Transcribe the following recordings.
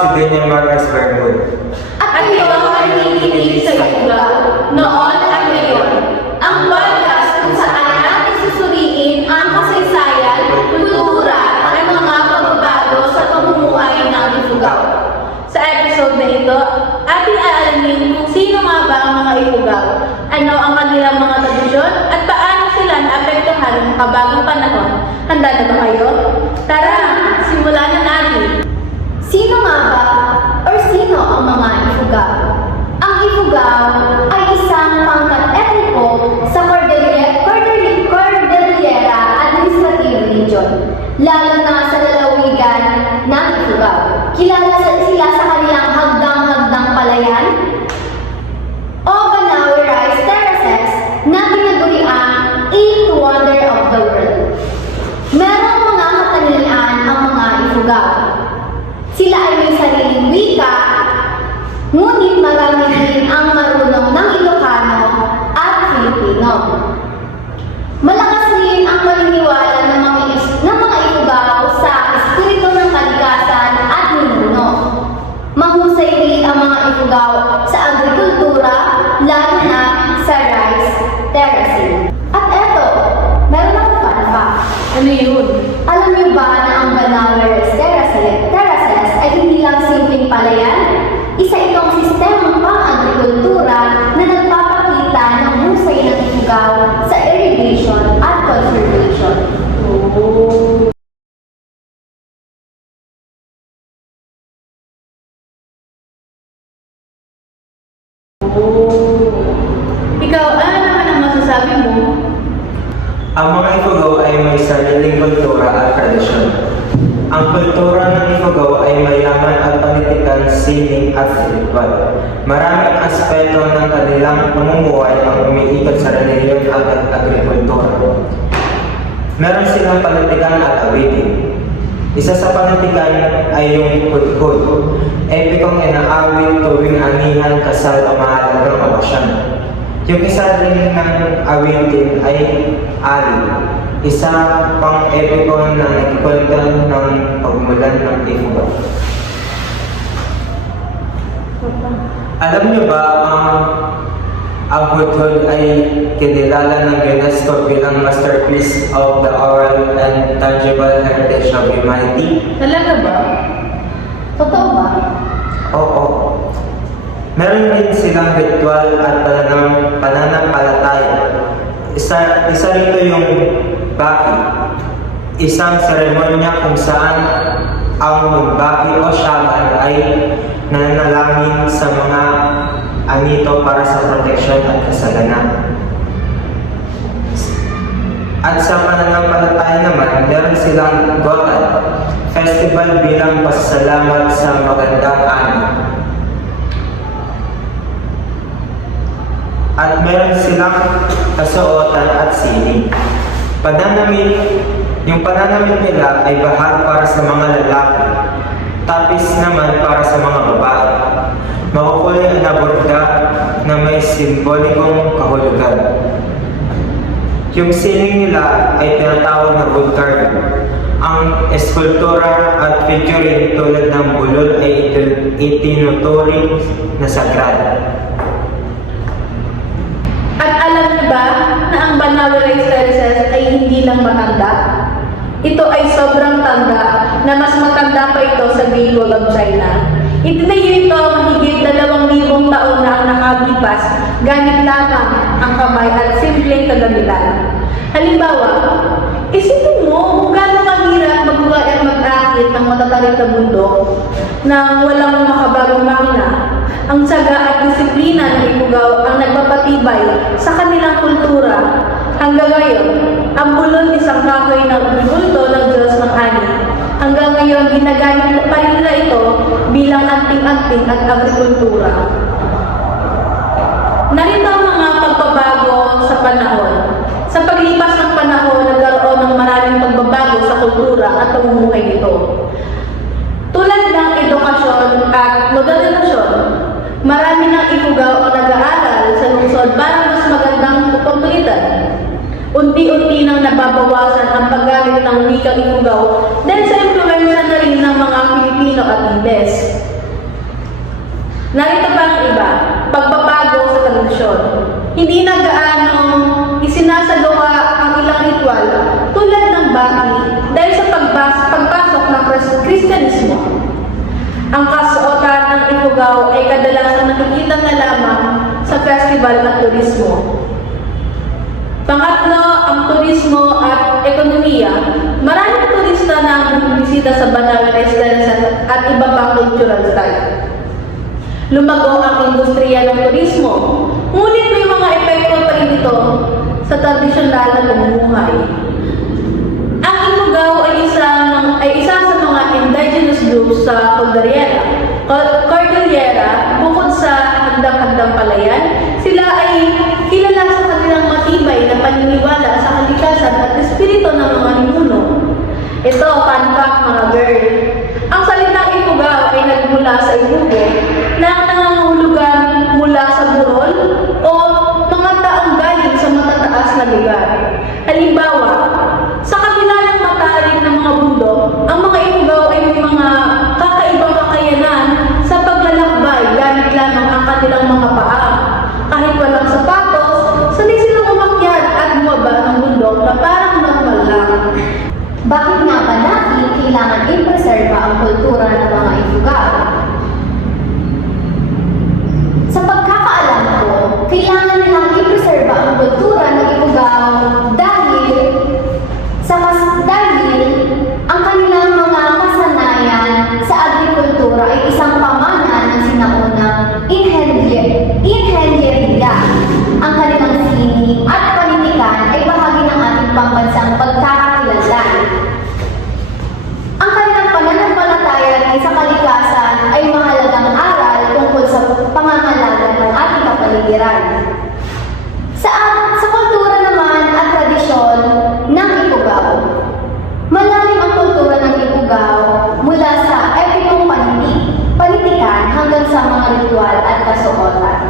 si Daniel Marcos Bermud. At kayo ang nakikinig sa Ifugao, noon at ngayon. Ang podcast kung saan natin susuriin ang kasaysayan, kultura, at mga pagbabago sa pamumuhay ng Ifugao. Sa episode na ito, ating aalamin kung sino nga ba ang mga Ifugao, ano ang kanilang mga tradisyon, at paano sila naapektuhan ng makabagong panahon. Handa na ba kayo? Tara, simulan na natin! Sino nga ba or sino ang mga Ifugao? Ang Ifugao ay isang pangkat etniko sa Cordillera Administrative Region, lalo na sa lalawigan ng Ifugao. Kilala sila sa kanilang hagdang-hagdang palayan o Banawe Rice Terraces na tinaguriang Eighth Wonder of the World. Merong mga katangian ang mga Ifugao. Sila ay may sariling wika, ngunit marami din ang marunong ng Ilocano at Filipino. Malakas rin ang paniniwala ng mga Ifugao sa espiritu ng kalikasan at ninuno. Mahusay rin ang mga Ifugao sa agrikultura, lalo na sa rice terracing. At eto, meron akong fun fact. Ano yun? Alam niyo ba na ang Banawe Rice Terraces ay hindi lang simpleng palayan? Isa itong sistemang pang-agrikultura na nagpapakita ng husay ng Ifugao sa irrigation at conservation. Ikaw, ano naman ang masasabi mo? Ang mga Ifugao ay may sariling kultura at tradisyon. Ang kultura ng Ifugao ay mayaman at panitikan, sining at spiritual. Maraming aspeto ng kanilang pamumuhay ang umiikot sa reliyon at agrikultura. Meron silang panitikan at awitin. Isa sa panitikan ay yung kudkud, epikong inaawit tuwing anihan, kasal o mahalagang okasyon. Yung isa rin ng awitin ay alin, isa pang epiko na nagkwento ng pagmulan ng Ifugao. Alam niyo ba ang hudhud ay kinilala ng UNESCO bilang masterpiece of the oral and tangible heritage of humanity? Talaga ba? Totoo ba? Oo. Meron din silang ritual at pananampalataya. Isa rito yung baki, isang seremonya kung saan ang baki o shaman ay nanalangin sa mga anito para sa proteksyon at kasalanan. At sa pananampalataya naman, meron silang Gotan, festival bilang pasasalamat sa magandang ani. At meron silang kasuotan at sining. Yung pananamit nila ay bahag para sa mga lalaki, tapis naman para sa mga babae. Makukulay na borda na may simbolikong kahulugan. Yung sining nila ay tinatawag na wood carving. Ang eskultura at figurine tulad ng bulol ay itinuturing na sagrado. At alam niyo ba na ang Banawe Rice Terraces ay hindi lang matanda? Ito ay sobrang tanda na mas matanda pa ito sa Great Wall of China. Itinayo ito mahigit 2,000 taon na ang nakalipas gamit lamang ang kamay at simpleng kagamitan. Halimbawa, isipin mo kung gaano kahirap magbuhay at mag-akit ng matatarik na bundok nang walang makabagong makina. Ang tiyaga at disiplina ng Ifugao ang nagpapatibay sa kanilang kultura. Hanggang ngayon, ang bulon isang kahoy ng bulto ng Diyos ng ani. Hanggang ngayon, ginagamit pa rin nila ito bilang anting-anting at agrikultura. Narito ang mga pagbabago sa panahon. Sa paglipas ng panahon, nagkaroon ng maraming pagbabago sa kultura at pamumuhay nito. Tulad ng edukasyon at modernisasyon, marami ng Ifugao ang nag-aaral sa lungsod para mas magandang oportunidad. Unti-unti nang nababawasan ang paggamit ng wikang Ifugao dahil sa impluwensya na rin ng mga Pilipino at Ingles. Narito pa ang iba, pagbabago sa tradisyon. Hindi na gaanong isinasagawa ang ilang ritual tulad ng baki dahil sa pagpasok ng Kristyanismo. Ang kasuotan ng Ifugao ay kadalasan nakikita na lamang sa festival at turismo. Pangatlo, ang turismo at ekonomiya. Maraming turista na ang bumisita sa Banawe Residences at iba pang cultural site. Lumago ang industriya ng turismo, ngunit may mga epekto pa rin ito sa tradisyonal na pamumuhay. Ang Ifugao ay isa sa mga indigenous groups sa Cordillera. Bukod sa handang-handang palayan, sila ay kilala sa kanilang matibay na paniniwala sa kalikasan at espiritu ng mga ninuno. Ito, fun fact mga girl. Ang salitang Ifugao ay nagmula sa Ibugo na nangangahulugan mula sa burol o mga taong galing sa matataas na lugar. Halimbawa, sa kabila ng matarik ng mga bundok, ang mga Ifugao ay may mga kakaibang kakayanan sa paglalakbay gamit lamang ang kanilang mga paa. Kahit walang sapatos, sanay silang umakyat at bumaba ng bundok na parang normal lang. Bakit nga ba natin kailangan i-preserba ang kultura ng mga Ifugao? Sa pagkakaalam ko, kailangan nilang i-preserba ang kultura ng Ifugao dahil ang kanilang mga kasanayan sa agrikultura ay isang pamana ng sinaunang inhenyeria. Ang kanilang sining at panitikan ay bahagi ng ating pambansang pagkakakilanlan. Ang kanilang pananampalataya rin sa kalikasan ay mahalagang aral tungkol sa pangangalaga ng ating kapaligiran. Sa kultura naman at tradisyon ng Ifugao, malalim ang kultura ng Ifugao mula sa epikong panitikan hanggang sa mga ritual at kasuotan.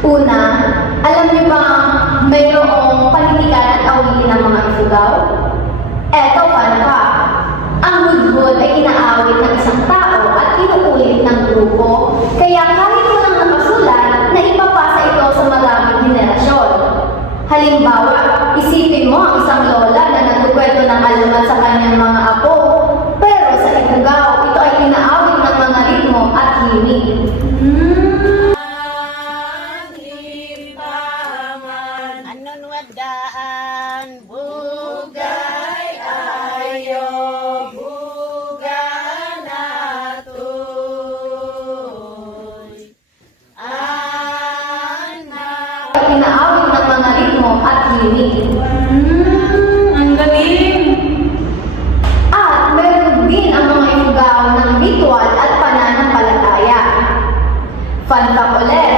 Una, alam niyo ba mayroong panitikan at awitin ng mga Ifugao? Eto, fun fact. Ang hudhud ay inaawit ng isang tao at inuulit ng grupo, kaya kahit walang nakasulat, na ipapasa ito sa maraming henerasyon. Halimbawa, isipin mo ang isang lola na nagkukwento ng alamat sa kanyang mga apo, pero sa Ifugao, ito ay inaawit ng mga ritmo at himig. Anon wadaan, bugay ayo, bugan atoy. Anak. Inaawit ng mga ritmo at himig. Ang galing! At meron din ang mga Ifugao ng ritual at pananampalataya. Fun fact ulit,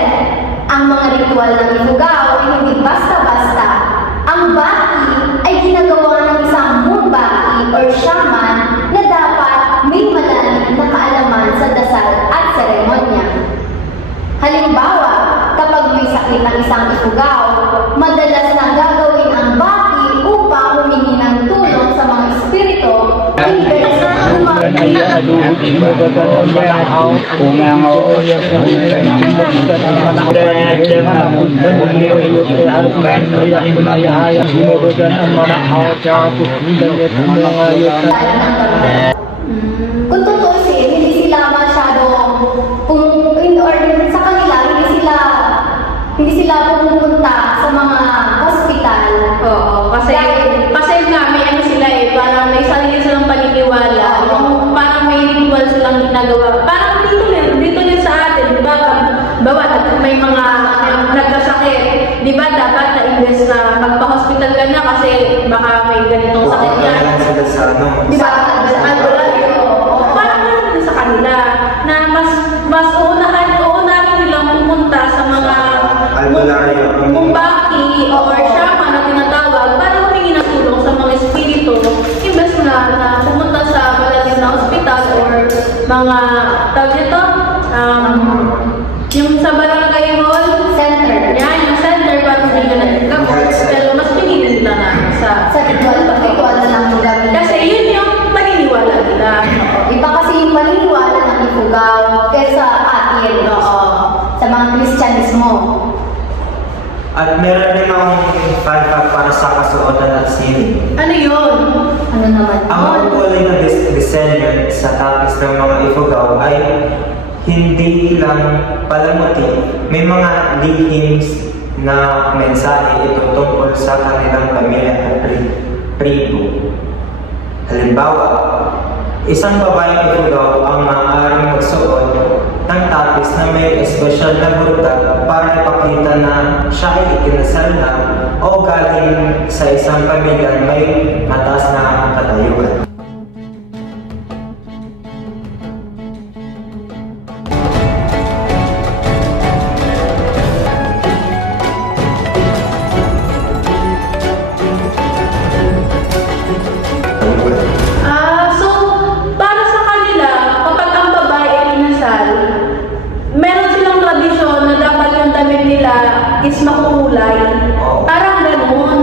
ang mga ritual ng Ifugao ay hindi basta-basta. Ang baki ay ginagawa ng isang mumbaki or shaman na dapat may malalim na kaalaman sa dasal at seremonya. Halimbawa, kapag may sakit ang isang Ifugao, madalas na gagawin ang baki upang humingi ng tulong sa mga espiritu imbes na kung tutusin, hindi sila masyadong sa kanila, hindi sila pumupunta sa mga hospital. Oo, kasi nga may ano sila parang may sarili silang paniniwala. Yung parang may ritual silang ginagawa. Parang dito din sa atin, di ba? Bawa, may mga nagkasakit. Di ba dapat na imbes na magpa-hospital ka na kasi baka may ganitong sakit na. Sila sa ano. Di ba? Parang meron din sa kanila na mas uunahin nilang pumunta sa mga Albularyo. mumbaki or shaman na tinatawag para humingi ng tulong sa mga espiritu imbes na pumunta sa malalim na ospital or mga tawag nito yung sa barangay hall Center. yan yung center para humingi ng gamot pero mas pinili nila na sa Sa ritual na lang magagamit. kasi yun yung paniniwala nila mga Kristyanismo. At meron din akong fun fact para sa kasuotan at sining. Ano yun? Ano naman Ang yun? makukulay na disenyo sa tapis ng mga Ifugao ay hindi lang palamuti. May mga lihims na mensahe ito tungkol sa kanilang pamilya at tribo. Halimbawa, isang babaeng Ifugao ang maaaring magsuot ng tapis na may espesyal na burudag para ipakita na siya ay ikinasal na o galing sa isang pamilya may mataas na katayuan. So, para sa kanila, kapag ang babae ay inasal, meron silang tradisyon na dapat yung damit nila is makukulay. Oo. Parang ganun.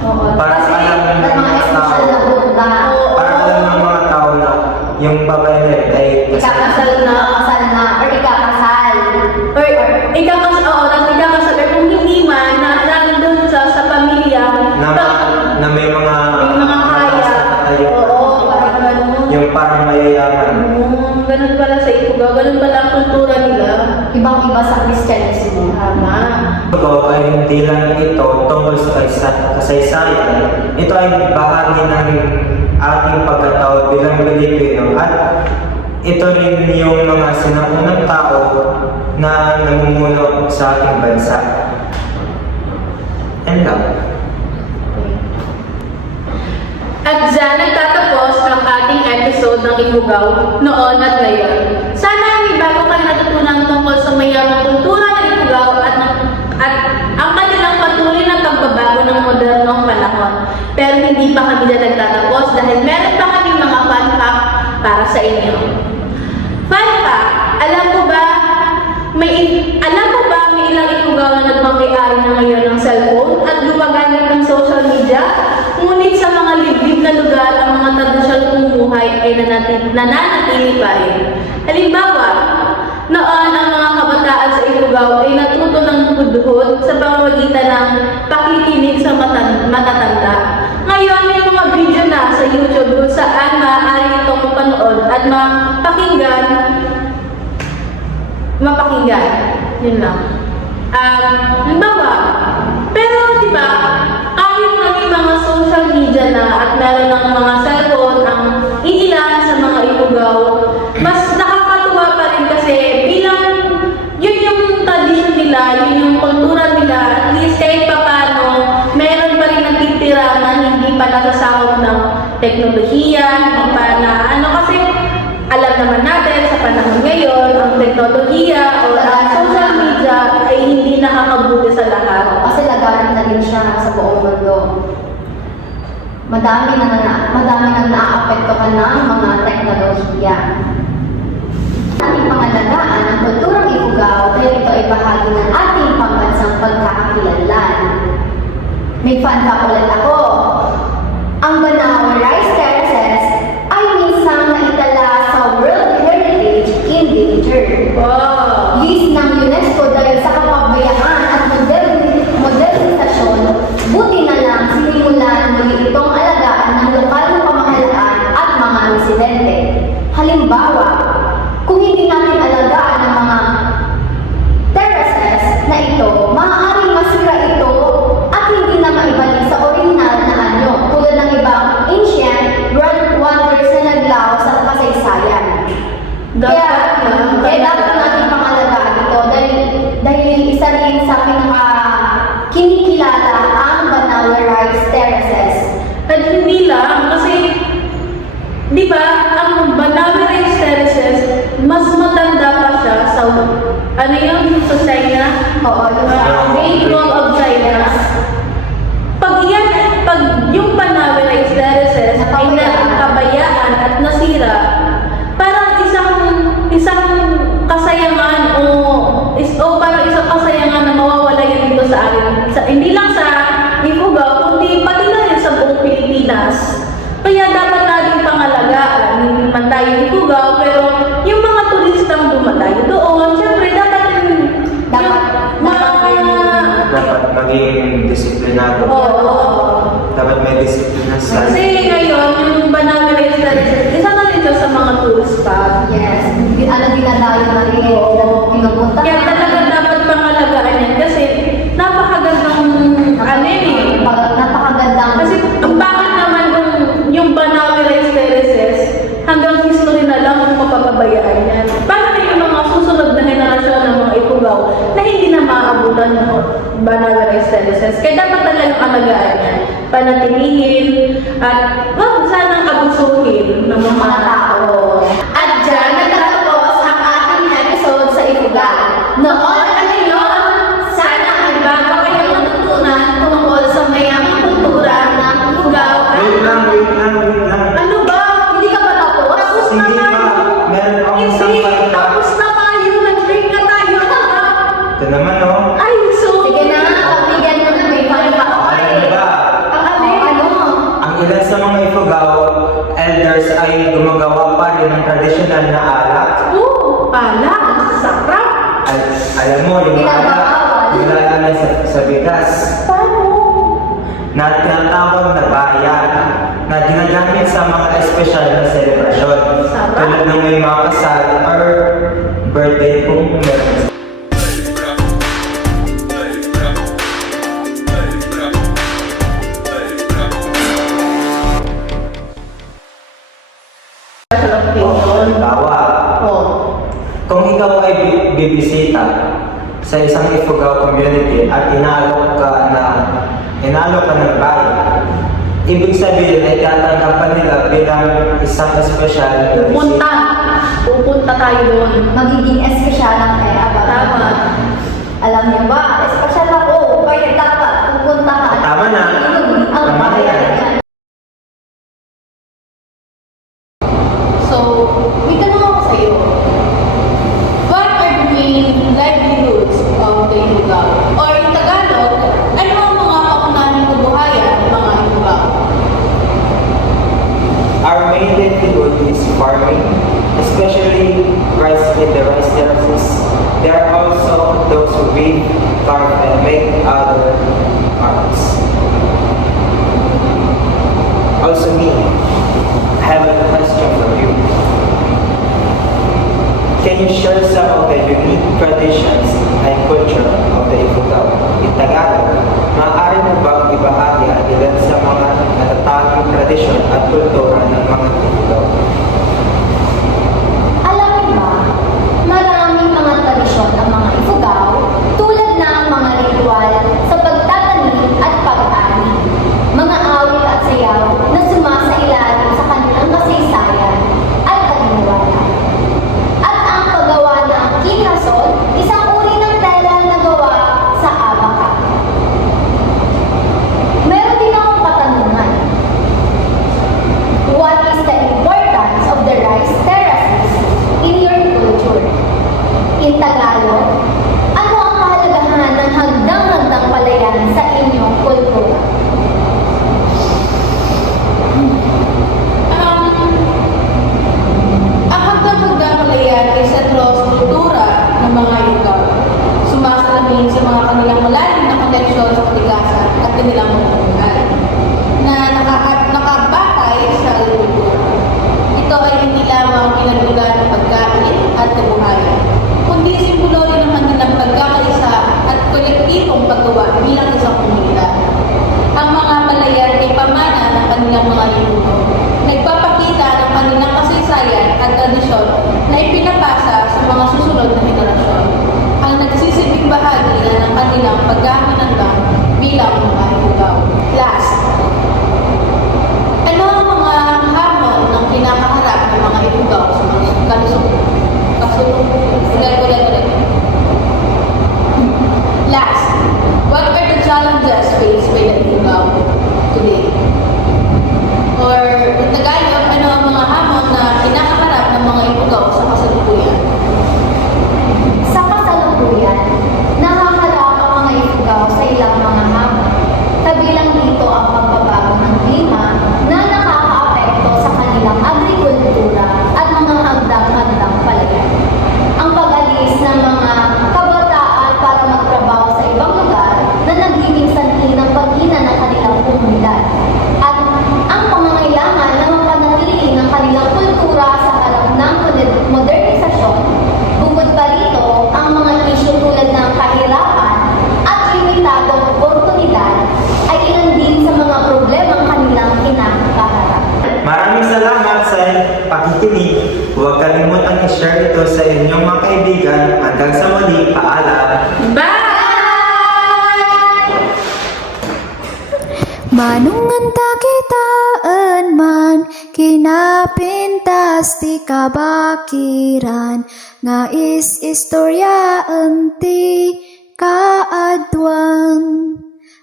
Oo. Para Kasi alam ng at mga mga espesyal tao. na buta. Para alam ng mga tao na yung babae na yun ay Ikakasal na, or ikakasal. Or ikakasal, oo, tapos ikakasal. Or kung hindi man, na nandun sa pamilya, na may mga kaya. mataas na katayuan. Oo, parang ganun. Yung parang mayayaman. Ganun pala sa Ifugao, ganun pala ang kultura nila. Ibang-iba sa Kristyanismo. Tama. Ito ay hindi lang ito tungkol sa kasaysayan. Ito ay bahagi ng ating pagkatao bilang Pilipino at ito rin yung mga sinaunang tao na namumuno sa ating bansa. And lang. At dyan nagtatapos ang ating episode ng Ifugao noon at ngayon. Sana may bago kayo natutunan tungkol sa mayamang kultura ng Ifugao at ang kanilang patuloy na pagbabago ng modernong panahon. Pero hindi pa kami dyan nagtatapos dahil meron pa kami mga fun fact para sa inyo. Fun fact, alam mo ba may ilang Ifugao na nagmamay-ari na ngayon ng cellphone at gumagamit ng social media? Ngunit sa mga liblib na lugar, ang mga tradisyonal pamumuhay ay nananatili pa rin. Halimbawa, noon ang mga kabataan sa Ifugao ay natuto ng hudhud sa pamamagitan ng pakikinig sa matatanda. Ngayon, may mga video na sa YouTube kung saan maaari itong mapanood at mapakinggan. Yun lang. Halimbawa, pero di ba, kahit na may mga social media na at meron ng mga cellphone ang iilan sa mga Ifugao, mas nakakatuwa pa rin kasi bilang yun yung tradisyon nila, yun yung kultura nila, at least kahit papano, meron pa rin nagtitira na hindi pa nasasakop ng teknolohiya, hindi pa na kasi alam naman natin sa panahon ngayon, ang teknolohiya o ang social media ay hindi nakakabuti sa lahat. Kasi laganap na din siya sa buong mundo. Madami na naaapektuhan ng mga teknolohiya. Ating pangalagaan ang kulturang Ifugao dahil ito ay bahagi ng ating pambansang pagkakakilanlan. May fun fact ulit ako. Ang Banawe Rice Terraces ay minsang naitala sa World Heritage in Danger. Wow! List ng UNESCO dahil sa kapabayaan at modernisasyon, buti na lang sinimulan muli itong alagaan ng lokal na pamahalaan at mga residente. Halimbawa, kung hindi natin alagaan ang mga terraces na ito, maaaring masira ito at hindi na maibalik sa orihinal na anyo, tulad ng ibang ancient world wonders na naglaho sa kasaysayan. Kaya dapat natin pangalagaan ito dahil isa rin sa kinikilala ang Banawe Rice Terraces. At hindi lang, kasi di ba, ang Banawe Rice Terraces, mas matanda pa siya sa, sa China? Oo, Great Wall of China. Pag yung Banawe Rice Terraces ay napabayaan at nasira, parang isang kasayangan o parang isang kasayangan na mawawala yun dito sa atin. Hindi lang sa Ifugao, kundi pati na rin sa buong Pilipinas. Kaya dapat natin pangalagaan, hindi man tayo Ifugao, pero yung mga turistang dumadayo doon, syempre dapat disiplinado. Oo. Dapat may disiplina sa... Kasi ngayon, yung Banawe Rice Terraces, isa na rin siya sa mga tourist spot. Yes. Dinadayo na rin. Pinupunta. Kaya talaga dapat pangalagaan yan kasi napakagandang Napakagandang. Kasi ang bakit naman yung Banawe Rice Terraces hanggang history na lang kung mapapabayaan yan. Paano yung mga susunod na henerasyon ng mga Ifugao na hindi na maaabutan ng Banawe Rice Terraces? Kaya dapat talagang alagaan yan, panatilihin at sanang abusuhin ng mga tao. At dyan nagtatapos ang ating episode sa Ifugao. Noon at ngayon, sana ang bago kayong natutunan tungkol sa mayamang kultura ng Ifugao. Wait lang. Ano ba? Hindi ka ba tapos? Tapos na Hindi pa. tayo. Meron akong isang Hindi, palita. tapos na tayo. Nag-break na tayo. Ito naman, oh. Ay, so... Sige na, pagbigyan mo na may pakita ko Alam mo ba? Ang alin? Ano? Ang ilan sa mga Ifugao elders ay gumagawa pa rin ng tradisyonal na alak. Pala. Sarap. At alam mo, yung alak, nilalagay sa bigas Paano? na tinatawag na bayan na ginagamit sa mga espesyal na selebrasyon. Sarap. Tulad ng may mga kasal or birthday kung meron. Halimbawa, Oh. kung ikaw ay bibisita sa isang Ifugao community at inaalok ka ng bayan, ibig sabihin ay tatanggapin nila bilang isang espesyal na Pupunta. bisita. Pupunta tayo doon. Magiging espesyal ang kaya ba? Tama. Alam niyo ba, espesyal ako, kaya dapat pupunta ka. Tama na. Ang Tama na yan. bayan. So, may tanong ako sa iyo. What are the main livelihoods of the Ifugao? Or in Tagalog, ano ang mga kaunahing kabuhayan ng mga Ifugao? Our main livelihood is farming, especially rice in the rice terraces. There are also those who weave, carve, and make other arts. Also me, I have a question for you. Can you share some of the unique traditions and culture of the Ifugao? In Tagalog, maaari mo bang ibahagi ang ilan sa mga natatanging tradisyon at kultura ng mga Ifugao? Alam niyo ba, maraming mga tradisyon ang mga Ifugao tulad ng mga ritual sa pagtatanim at pag-ani, mga awit at sayaw na sumasailalim sa kanilang kasaysayan at paniniwala. At ang paggawa ng kinasol, isang uri ng tela na gawa sa abaka. Meron din akong katanungan. What is the importance of the rice terraces in your culture? In Tagalog, ano ang kahalagahan ng hagdang-hagdang palayan sa inyong kultura? Ang hagdan-hagdan palayan ay sentro sa kultura ng mga Ifugao. Sumasalamin sa mga kanilang malalim na koneksyon sa katigasan at kanilang pamumuhay na nakabatay sa agrikultura. Ito ay hindi lamang pinagdulan ng pagkain at kabuhayan, kundi simbolo rin ng kanilang pagkakaisa at kolektibong paggawa bilang isang komunidad. Ang mga palayan ay pamana ng kanilang mga ninuno, nagpapakita ng kanilang kasaysayan at tradisyon na ipinapasa sa mga susunod na henerasyon, ang nagsisilbing bahagi na ng kanilang paghahanandang bilang mga Ifugao. Manungan ta kitaan man, kinapintas ti kabakiran, nga istorya ti kaadwan.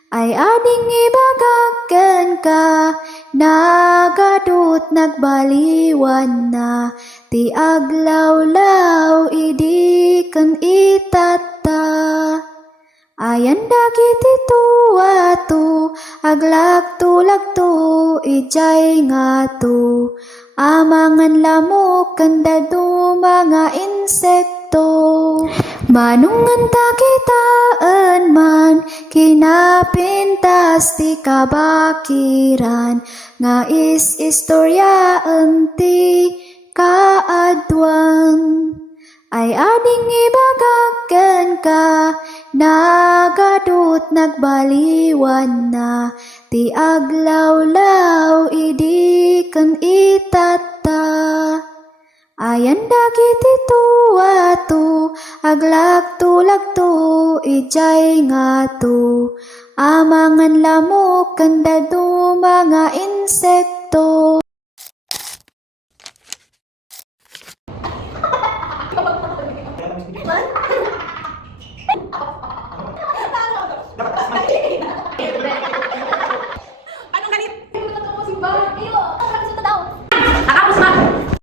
Ay ading ibagagan ka, nagadut nagbaliwan na, ti aglawlaw idi kan itata. Ayan dagiti tuwatu, aglagtu-lagtu, ijay nga tu. Amangan lamok kanda do mga insekto. Manungan ta kitaan man, kinapintas ti kabakiran, nga istorya ti kaadwan. Ay ading ibagagan ka, nagadut nagbaliwan na, ti aglawlaw idi kan itata. Ayan dagiti tuwatu, aglagtu-lagtu, ijay nga tu. Amangan lamok kanda do mga insekto. Man,